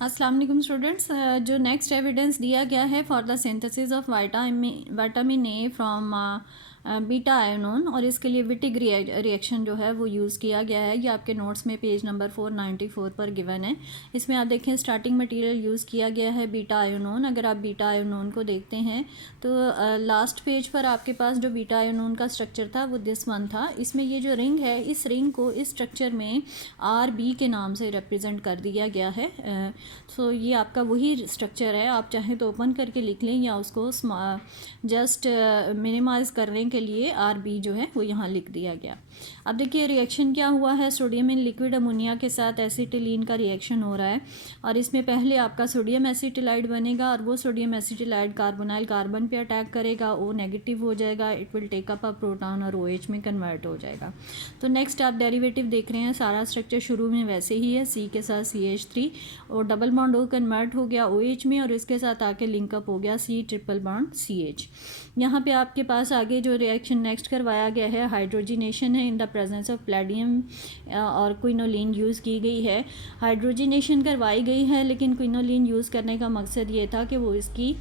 अस्सलाम वालेकुम स्टूडेंट्स। जो नेक्स्ट एविडेंस दिया गया है for the synthesis of vitamin A from beta ionone, और इसके लिए विटिग रिएक्शन जो है वो यूज़ किया गया है। ये आपके नोट्स में पेज नंबर 494 पर गिवन है। इसमें आप देखें स्टार्टिंग मटेरियल यूज़ किया गया है बीटा आयोनोन। अगर आप बीटा आयोनोन को देखते हैं तो लास्ट पेज पर आपके पास जो बीटा आयोनोन का स्ट्रक्चर था वो दिस वन था। इसमें ये जो रिंग है, इस रिंग को इस स्ट्रक्चर में RB के नाम से रिप्रेजेंट कर दिया गया है। सो ये आपका वही स्ट्रक्चर है। आप चाहें तो ओपन करके लिख लें या उसको जस्ट मिनिमाइज़ करने के लिए RB जो है वो यहाँ लिख दिया गया। अब देखिए रिएक्शन क्या हुआ है। सोडियम इन लिक्विड अमोनिया के साथ एसिटिलीन का रिएक्शन हो रहा है, और इसमें पहले आपका सोडियम एसिटिलाइड बनेगा, और वो सोडियम एसिटिलाइड कार्बोनाइल कार्बन पे अटैक करेगा, O नेगेटिव हो जाएगा, it will take up a proton और OH में कन्वर्ट हो जाएगा। तो नेक्स्ट आप डेरिवेटिव देख रहे हैं, सारा स्ट्रक्चर शुरू में वैसे ही है, C के साथ CH3 और डबल बॉन्ड O कन्वर्ट हो गया OH में, और इसके साथ आके लिंकअप हो गया C ट्रिपल बॉन्ड CH। यहाँ पे आपके पास आगे जो रिएक्शन नेक्स्ट करवाया गया है हाइड्रोजिनेशन है in the presence of Palladium और क्विनोलिन यूज़ की गई है। हाइड्रोजिनेशन करवाई गई है, लेकिन क्विनोलिन यूज़ करने का मकसद ये था कि वो इसकी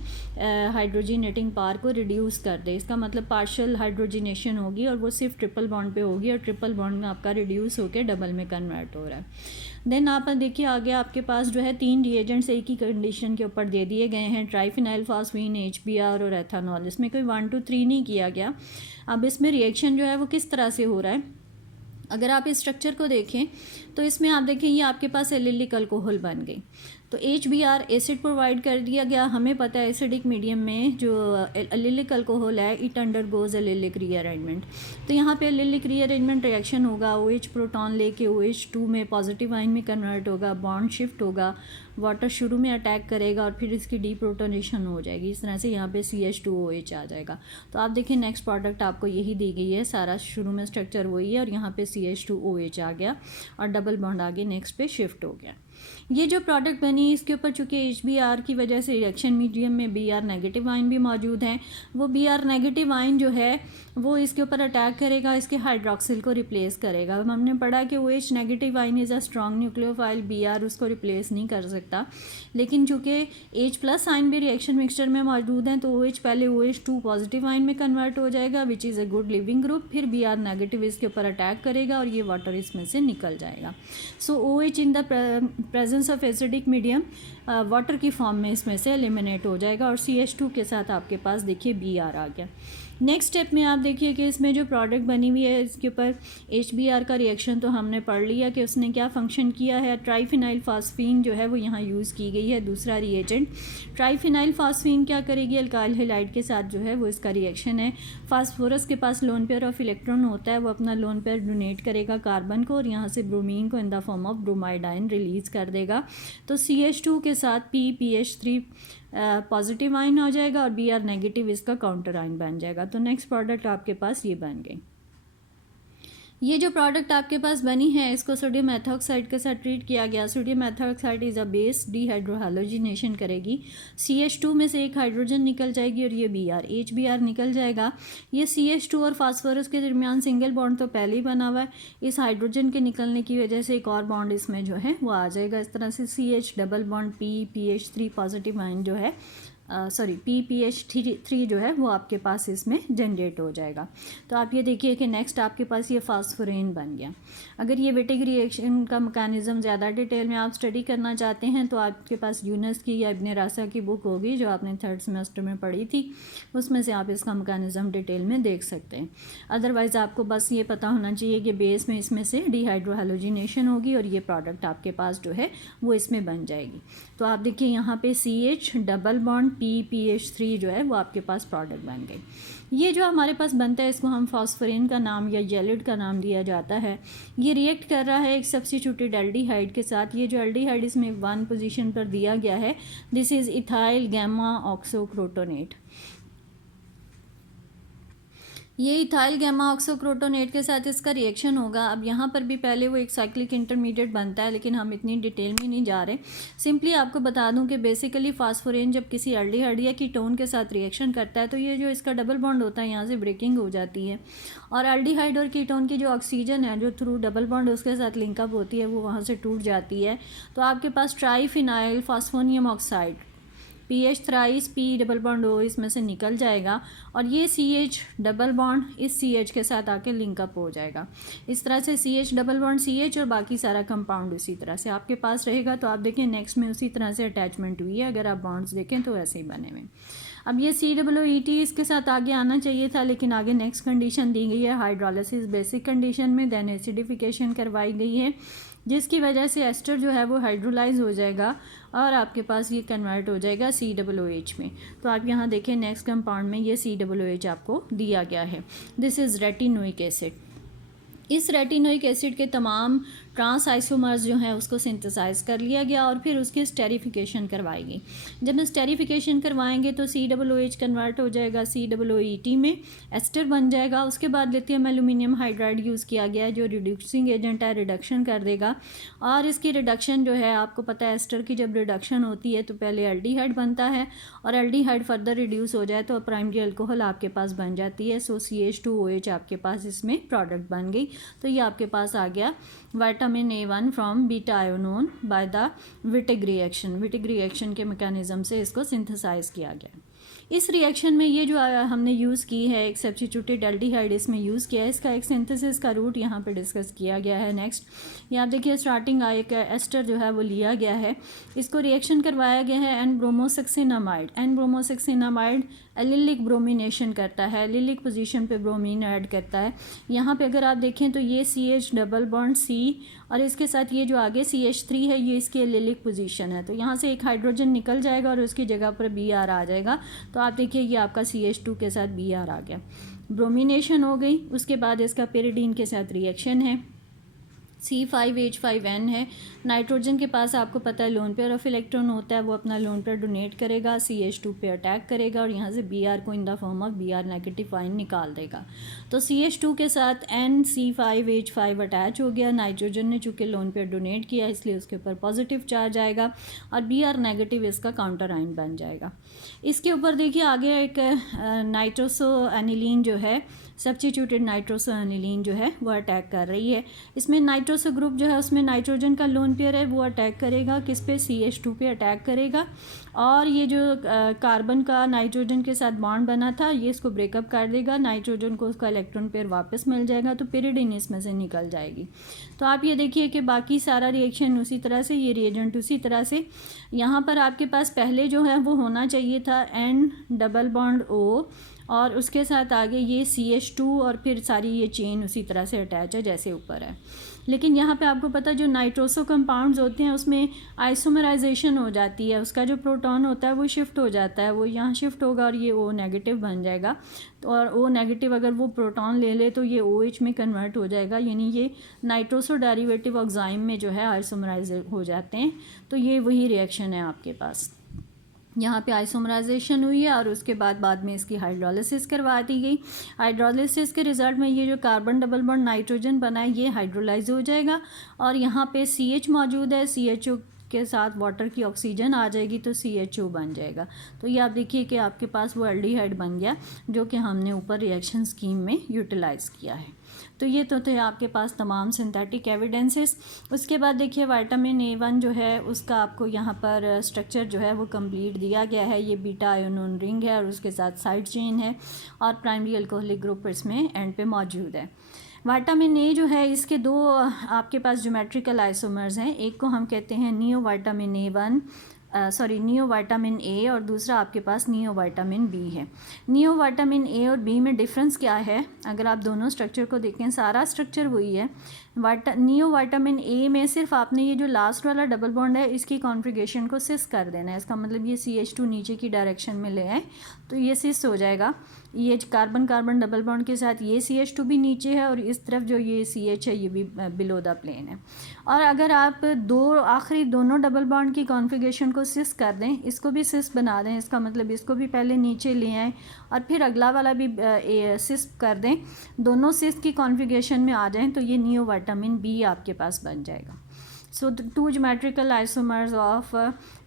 हाइड्रोजिनेटिंग पावर को रिड्यूस कर दे। इसका मतलब पार्शियल हाइड्रोजिनेशन होगी और वो सिर्फ ट्रिपल बॉन्ड पे होगी, और ट्रिपल बॉन्ड में आपका रिड्यूस होकर डबल में कन्वर्ट हो रहा है। देन आप देखिए आगे आपके पास जो है 3 रिएजेंट्स एक ही कंडीशन के ऊपर दे दिए गए हैं, ट्राइफिनाइल फास्फीन, HBr और एथानॉल। इसमें कोई 1 to 3 नहीं किया गया। अब इसमें रिएक्शन जो है वो किस तरह से हो रहा है, अगर आप इस स्ट्रक्चर को देखें तो इसमें आप देखें ये आपके पास एलिलिक अल्कोहल बन गई। तो HBr एसिड प्रोवाइड कर दिया गया। हमें पता है एसिडिक मीडियम में जो एलिलिक अल्कोहल है इट अंडरगोज एलिलिक रीअरेंजमेंट। तो यहाँ पे एलिलिक रीअरेंजमेंट रिएक्शन होगा, OH प्रोटॉन लेके OH2 में पॉजिटिव आयन में कन्वर्ट होगा, बॉन्ड शिफ्ट होगा, वाटर शुरू में अटैक करेगा और फिर इसकी डीप्रोटोनेशन हो जाएगी। इस तरह से यहाँ पे CH2OH आ जाएगा। तो आप देखिए नेक्स्ट प्रोडक्ट आपको यही दी गई है, सारा शुरू में स्ट्रक्चर वही है, और यहाँ पे CH2OH आ गया और डबल बॉन्ड आगे नेक्स्ट पे शिफ्ट हो गया। ये जो प्रोडक्ट बनी इसके ऊपर चूँकि HBr की वजह से रिएक्शन मीडियम में Br नेगेटिव आयन भी मौजूद हैं, वो Br नेगेटिव आयन जो है वो इसके ऊपर अटैक करेगा, इसके हाइड्रोक्सिल को रिप्लेस करेगा। अब हमने पढ़ा कि OH negative ion is a strong nucleophile, Br उसको रिप्लेस नहीं कर सकता। लेकिन चूँकि H+ आयन भी रिएक्शन मिक्सचर में मौजूद हैं, तो OH पहले OH2 पॉजिटिव आयन में कन्वर्ट हो जाएगा विच is a good leaving group, फिर Br नेगेटिव इसके ऊपर अटैक करेगा और ये वाटर इसमें से निकल जाएगा। सो OH in the presence of acidic medium water की फॉर्म में इसमें से एलिमिनेट हो जाएगा, और CH2 के साथ आपके पास देखिए Br आ गया। नेक्स्ट स्टेप में आप देखिए कि इसमें जो प्रोडक्ट बनी हुई है इसके ऊपर HBr का रिएक्शन तो हमने पढ़ लिया कि उसने क्या फंक्शन किया है। ट्राइफिनाइल फास्फीन जो है वो यहाँ यूज़ की गई है, दूसरा रिएजेंट। ट्राइफिनाइल फास्फीन क्या करेगी, अल्काइल हैलाइड के साथ जो है वो इसका रिएक्शन है। फास्फोरस के पास लोन पेयर ऑफ इलेक्ट्रॉन होता है, वो अपना लोन पेयर डोनेट करेगा कार्बन को, और यहाँ से ब्रोमीन को in the form of bromide ion release कर देगा। तो CH2 के साथ PPH3 पॉजिटिव आयन हो जाएगा और Br नेगेटिव इसका काउंटर आयन बन जाएगा। तो नेक्स्ट प्रोडक्ट आपके पास ये बन गई। ये जो प्रोडक्ट आपके पास बनी है इसको सोडियम एथॉक्साइड के साथ ट्रीट किया गया। Sodium ethoxide is a base, डीहाइड्रोहाइलोजिनेशन करेगी, CH2 में से एक हाइड्रोजन निकल जाएगी और ये Br HBr निकल जाएगा। ये CH2 और फास्फोरस के दरमियान सिंगल बॉन्ड तो पहले ही बना हुआ है, इस हाइड्रोजन के निकलने की वजह से एक और बॉन्ड इसमें जो है वो आ जाएगा। इस तरह से CH double bond PPH3 positive ion जो है PPH3 जो है वो आपके पास इसमें जनरेट हो जाएगा। तो आप ये देखिए कि नेक्स्ट आपके पास ये फास्फोरेन बन गया। अगर ये विटिग रिएक्शन का मैकेनिज्म ज़्यादा डिटेल में आप स्टडी करना चाहते हैं तो आपके पास यूनस की या इब्न रासा की बुक होगी जो आपने 3rd सेमेस्टर में पढ़ी थी, उसमें से आप इसका मैकेनिज्म डिटेल में देख सकते हैं। अदरवाइज़ आपको बस ये पता होना चाहिए कि बेस में इसमें से डीहाइड्रोहाइलोजिनेशन होगी और ये प्रोडक्ट आपके पास जो है वो इसमें बन जाएगी। तो आप देखिए यहाँ पे CH डबल बॉन्ड PPH3 जो है वो आपके पास प्रोडक्ट बन गई। ये जो हमारे पास बनता है इसको हम फास्फोरिन का नाम या जेलिड का नाम दिया जाता है। ये रिएक्ट कर रहा है एक सब्स्टिट्यूटेड एल्डिहाइड के साथ। ये जो एल्डिहाइड इसमें 1 पोजीशन पर दिया गया है, दिस इज़ इथाइल गैमा ऑक्सोक्रोटोनेट। ये इथाइल गैमा ऑक्सोक्रोटोनेट के साथ इसका रिएक्शन होगा। अब यहाँ पर भी पहले वो एक साइक्लिक इंटरमीडिएट बनता है, लेकिन हम इतनी डिटेल में नहीं जा रहे। सिंपली आपको बता दूं कि बेसिकली फास्फोरेन जब किसी एल्डिहाइड या कीटोन के साथ रिएक्शन करता है तो ये जो इसका डबल बॉन्ड होता है यहाँ से ब्रेकिंग हो जाती है, और एल्डिहाइड और कीटोन की जो ऑक्सीजन है जो थ्रू डबल बॉन्ड उसके साथ लिंकअप होती है वो वहाँ से टूट जाती है। तो आपके पास triphenyl phosphonium oxide PH thrice P double bond O इसमें से निकल जाएगा, और ये CH डबल बॉन्ड इस CH के साथ आके लिंकअप हो जाएगा। इस तरह से CH डबल बॉन्ड CH और बाकी सारा कंपाउंड उसी तरह से आपके पास रहेगा। तो आप देखें नेक्स्ट में उसी तरह से अटैचमेंट हुई है, अगर आप बॉन्ड्स देखें तो ऐसे ही बने हुए। अब ये COOET इसके साथ आगे आना चाहिए था, लेकिन आगे नेक्स्ट कंडीशन दी गई है हाइड्रोलिसिस बेसिक कंडीशन में, देन एसिडिफिकेशन करवाई गई है, जिसकी वजह से एस्टर जो है वो हाइड्रोलाइज हो जाएगा और आपके पास ये कन्वर्ट हो जाएगा COOH में। तो आप यहाँ देखें नेक्स्ट कंपाउंड में ये COOH आपको दिया गया है। This is retinoic acid. इस रेटिनोइक एसिड के तमाम ट्रांस आइसोमर्स जो हैं उसको सिंथेसाइज कर लिया गया और फिर उसकी स्टेरिफिकेशन करवाई गई। जब स्टेरिफिकेशन करवाएंगे तो COOH कन्वर्ट हो जाएगा COOET में, एस्टर बन जाएगा। उसके बाद लिथियम एल्यूमिनियम हाइड्राइड यूज़ किया गया है जो रिड्यूसिंग एजेंट है, रिडक्शन कर देगा। और इसकी रिडक्शन जो है आपको पता है एस्टर की जब रिडक्शन होती है तो पहले एल्डिहाइड बनता है, और एल्डिहाइड फर्दर रिड्यूस हो जाए तो प्राइमरी अल्कोहल आपके पास बन जाती है। सो CH2OH आपके पास इसमें प्रोडक्ट बन गई। तो ये आपके पास आ गया vitamin A1 from beta ionone by the Wittig reaction. Wittig reaction के मैकेनिज्म से इसको सिंथेसाइज किया गया। इस रिएक्शन में ये जो हमने यूज़ की है एक सब्स्टिट्यूटेड एल्डिहाइड इसमें यूज़ किया है, इसका एक सिंथेसिस का रूट यहाँ पे डिस्कस किया गया है। नेक्स्ट यहाँ देखिए स्टार्टिंग एक एस्टर जो है वो लिया गया है, इसको रिएक्शन करवाया गया है N bromosuccinimide. N bromosuccinimide allylic bromination करता है, एलिलिक पोजीशन पे ब्रोमीन ऐड करता है। यहाँ पे अगर आप देखें तो ये CH डबल बॉन्ड C और इसके साथ ये जो आगे CH3 है ये इसकी एलिलिक पोजीशन है। तो यहाँ से एक हाइड्रोजन निकल जाएगा और उसकी जगह पर Br आ जाएगा। तो आप देखिए ये आपका CH2 के साथ Br आ गया, ब्रोमिनेशन हो गई। उसके बाद इसका पेरिडीन के साथ रिएक्शन है, C5H5N है। नाइट्रोजन के पास आपको पता है लोन पेयर ऑफ इलेक्ट्रॉन होता है, वो अपना लोन पेयर डोनेट करेगा, CH2 पे अटैक करेगा और यहाँ से Br को in the form of Br negative ion निकाल देगा। तो CH2 के साथ NC5H5 अटैच हो गया। नाइट्रोजन ने चूँकि लोन पेयर डोनेट किया इसलिए उसके ऊपर पॉजिटिव चार्ज आएगा और Br नेगेटिव इसका काउंटर आयन बन जाएगा। इसके ऊपर देखिए आगे एक नाइट्रोसो एनिलीन जो है सब्स्टिट्यूटेड नाइट्रोसो एनिलीन जो है वो अटैक कर रही है। इसमें नाइट्रोसो ग्रुप जो है उसमें नाइट्रोजन का लोन पेयर है वो अटैक करेगा किस पे, CH2 पे अटैक करेगा, और ये जो कार्बन का नाइट्रोजन के साथ बॉन्ड बना था ये इसको ब्रेकअप कर देगा, नाइट्रोजन को उसका इलेक्ट्रॉन पेयर वापस मिल जाएगा, तो पेरिडीन इसमें से निकल जाएगी। तो आप ये देखिए कि बाकी सारा रिएक्शन उसी तरह से, ये रिएजेंट उसी तरह से। यहाँ पर आपके पास पहले जो है वो होना चाहिए था N डबल बॉन्ड O और उसके साथ आगे ये CH2 और फिर सारी ये चेन उसी तरह से अटैच है जैसे ऊपर है। लेकिन यहाँ पे आपको पता जो नाइट्रोसो कंपाउंड्स होते हैं उसमें आइसोमराइजेशन हो जाती है, उसका जो प्रोटॉन होता है वो शिफ्ट हो जाता है, वो यहाँ शिफ्ट होगा और ये O नेगेटिव बन जाएगा। तो और O नेगेटिव अगर वो प्रोटॉन ले ले तो ये OH में कन्वर्ट हो जाएगा, यानी ये नाइट्रोसो डेरिवेटिव ऑक्साइम में जो है आइसोमराइज हो जाते हैं। तो ये वही रिएक्शन है आपके पास, यहाँ पे आइसोमराइजेशन हुई है और उसके बाद में इसकी हाइड्रोलिसिस करवा दी गई। हाइड्रोलिसिस के रिजल्ट में ये जो कार्बन डबल बॉन्ड नाइट्रोजन बना है ये हाइड्रोलाइज हो जाएगा और यहाँ पे CH मौजूद है, CHO के साथ वाटर की ऑक्सीजन आ जाएगी तो CHO बन जाएगा। तो ये आप देखिए कि आपके पास वो एल्डिहाइड बन गया जो कि हमने ऊपर रिएक्शन स्कीम में यूटिलाइज किया है। तो ये तो थे आपके पास तमाम सिंथेटिक एविडेंसेस। उसके बाद देखिए विटामिन A1 जो है उसका आपको यहाँ पर स्ट्रक्चर जो है वो कंप्लीट दिया गया है। ये बीटा आयोनोन रिंग है और उसके साथ साइड चेन है और प्राइमरी अल्कोहलिक ग्रुप इसमें एंड पे मौजूद है। विटामिन A जो है इसके दो आपके पास ज्योमेट्रिकल आइसोमर्स हैं, एक को हम कहते हैं नियो विटामिन A और दूसरा आपके पास नियो विटामिन B है। नियो विटामिन A और B में डिफरेंस क्या है, अगर आप दोनों स्ट्रक्चर को देखें सारा स्ट्रक्चर वही है। नियो विटामिन A में सिर्फ आपने ये जो लास्ट वाला डबल बॉन्ड है इसकी कॉन्फ़िगरेशन को सिस कर देना है, इसका मतलब ये CH2 नीचे की डायरेक्शन में ले आए तो ये सिस हो जाएगा। ये कार्बन कार्बन डबल बॉन्ड के साथ ये CH2 भी नीचे है और इस तरफ जो ये CH है ये भी बिलो द प्लेन है। और अगर आप आखिरी दोनों डबल बॉन्ड की कॉन्फ़िगरेशन को सिस कर दें, इसको भी सिस बना दें, इसका मतलब इसको भी पहले नीचे ले आएँ और फिर अगला वाला भी सिस कर दें, दोनों सिस की कॉन्फ़िगरेशन में आ जाएँ तो ये नियो विटामिन बी आपके पास बन जाएगा। So the two geometrical isomers of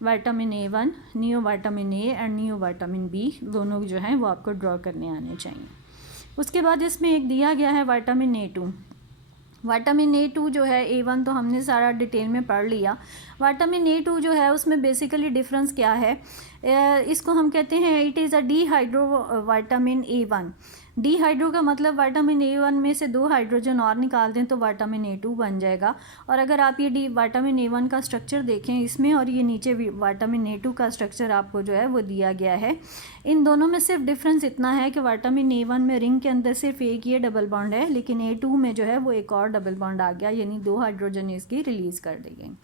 vitamin A1, neo vitamin A and neo vitamin B दोनों जो हैं वो आपको ड्रॉ करने आने चाहिए। उसके बाद इसमें एक दिया गया है विटामिन A2। विटामिन A2 जो है, A1 तो हमने सारा डिटेल में पढ़ लिया। विटामिन A2 जो है उसमें बेसिकली डिफरेंस क्या है, इसको हम कहते हैं it is a dehydro vitamin A1। Dehydro का मतलब विटामिन A1 में से 2 हाइड्रोजन और निकाल दें तो विटामिन A2 बन जाएगा। और अगर आप ये विटामिन A1 का स्ट्रक्चर देखें इसमें और ये नीचे विटामिन A2 का स्ट्रक्चर आपको जो है वो दिया गया है। इन दोनों में सिर्फ डिफरेंस इतना है कि विटामिन A1 में रिंग के अंदर सिर्फ एक ये डबल बॉन्ड है, लेकिन A2 में जो है वो एक और डबल बॉन्ड आ गया, यानी 2 हाइड्रोजन इसकी रिलीज़ कर दी गई।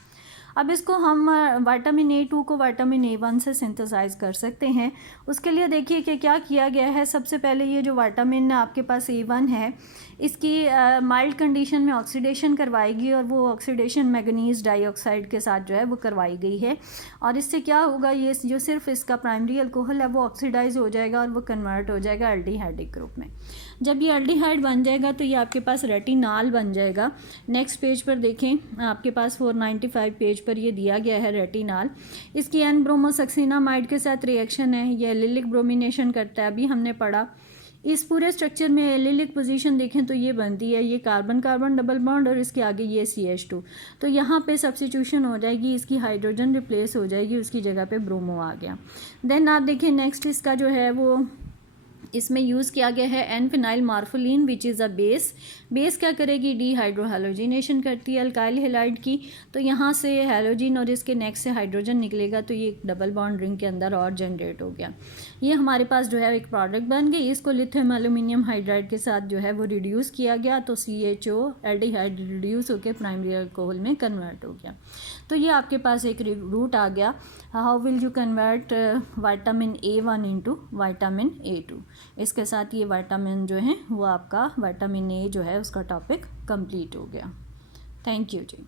अब इसको हम विटामिन A2 को विटामिन A1 से सिंथेसाइज कर सकते हैं। उसके लिए देखिए कि क्या किया गया है। सबसे पहले ये जो विटामिन आपके पास A1 है इसकी माइल्ड कंडीशन में ऑक्सीडेशन करवाएगी और वो ऑक्सीडेशन मैंगनीज डाइऑक्साइड के साथ जो है वो करवाई गई है। और इससे क्या होगा, ये जो सिर्फ इसका प्राइमरी अल्कोहल है वो ऑक्सीडाइज हो जाएगा और वो कन्वर्ट हो जाएगा एल्डिहाइडिक ग्रुप में। जब ये एल्डिहाइड बन जाएगा तो ये आपके पास रेटिनॉल बन जाएगा। नेक्स्ट पेज पर देखें, आपके पास 495 पेज पर ये दिया गया है रेटिनॉल। इसकी एन ब्रोमोसक्सिनामाइड के साथ रिएक्शन है, ये एलिलिक ब्रोमिनेशन करता है, अभी हमने पढ़ा। इस पूरे स्ट्रक्चर में एलिलिक पोजीशन देखें तो ये बनती है, ये कार्बन कार्बन डबल बॉन्ड और इसके आगे ये CH2। तो यहाँ पे सब्स्टिट्यूशन हो जाएगी, इसकी हाइड्रोजन रिप्लेस हो जाएगी, उसकी जगह पे ब्रोमो आ गया। देन आप देखें नेक्स्ट इसका जो है वो इसमें यूज़ किया गया है N phenyl morpholine which is a base. Base क्या करेगी, डी हाइड्रोहेलोजिनेशन करती है अल्काइल हैलाइड की। तो यहाँ से हैलोजिन और इसके नेक्स्ट से हाइड्रोजन निकलेगा तो ये एक डबल बॉन्ड रिंग के अंदर और जनरेट हो गया। ये हमारे पास जो है एक प्रोडक्ट बन गई। इसको लिथियम एल्यूमिनियम हाइड्राइड के साथ जो है वो रिड्यूस किया गया तो CHO एल्डिहाइड रिड्यूस होकर प्राइमरी अल्कोहल में कन्वर्ट हो गया। तो ये आपके पास एक रूट आ गया, how will you convert vitamin A1 into vitamin A2। इसके साथ ये विटामिन जो है वो आपका विटामिन A जो है उसका टॉपिक कंप्लीट हो गया। Thank you ji.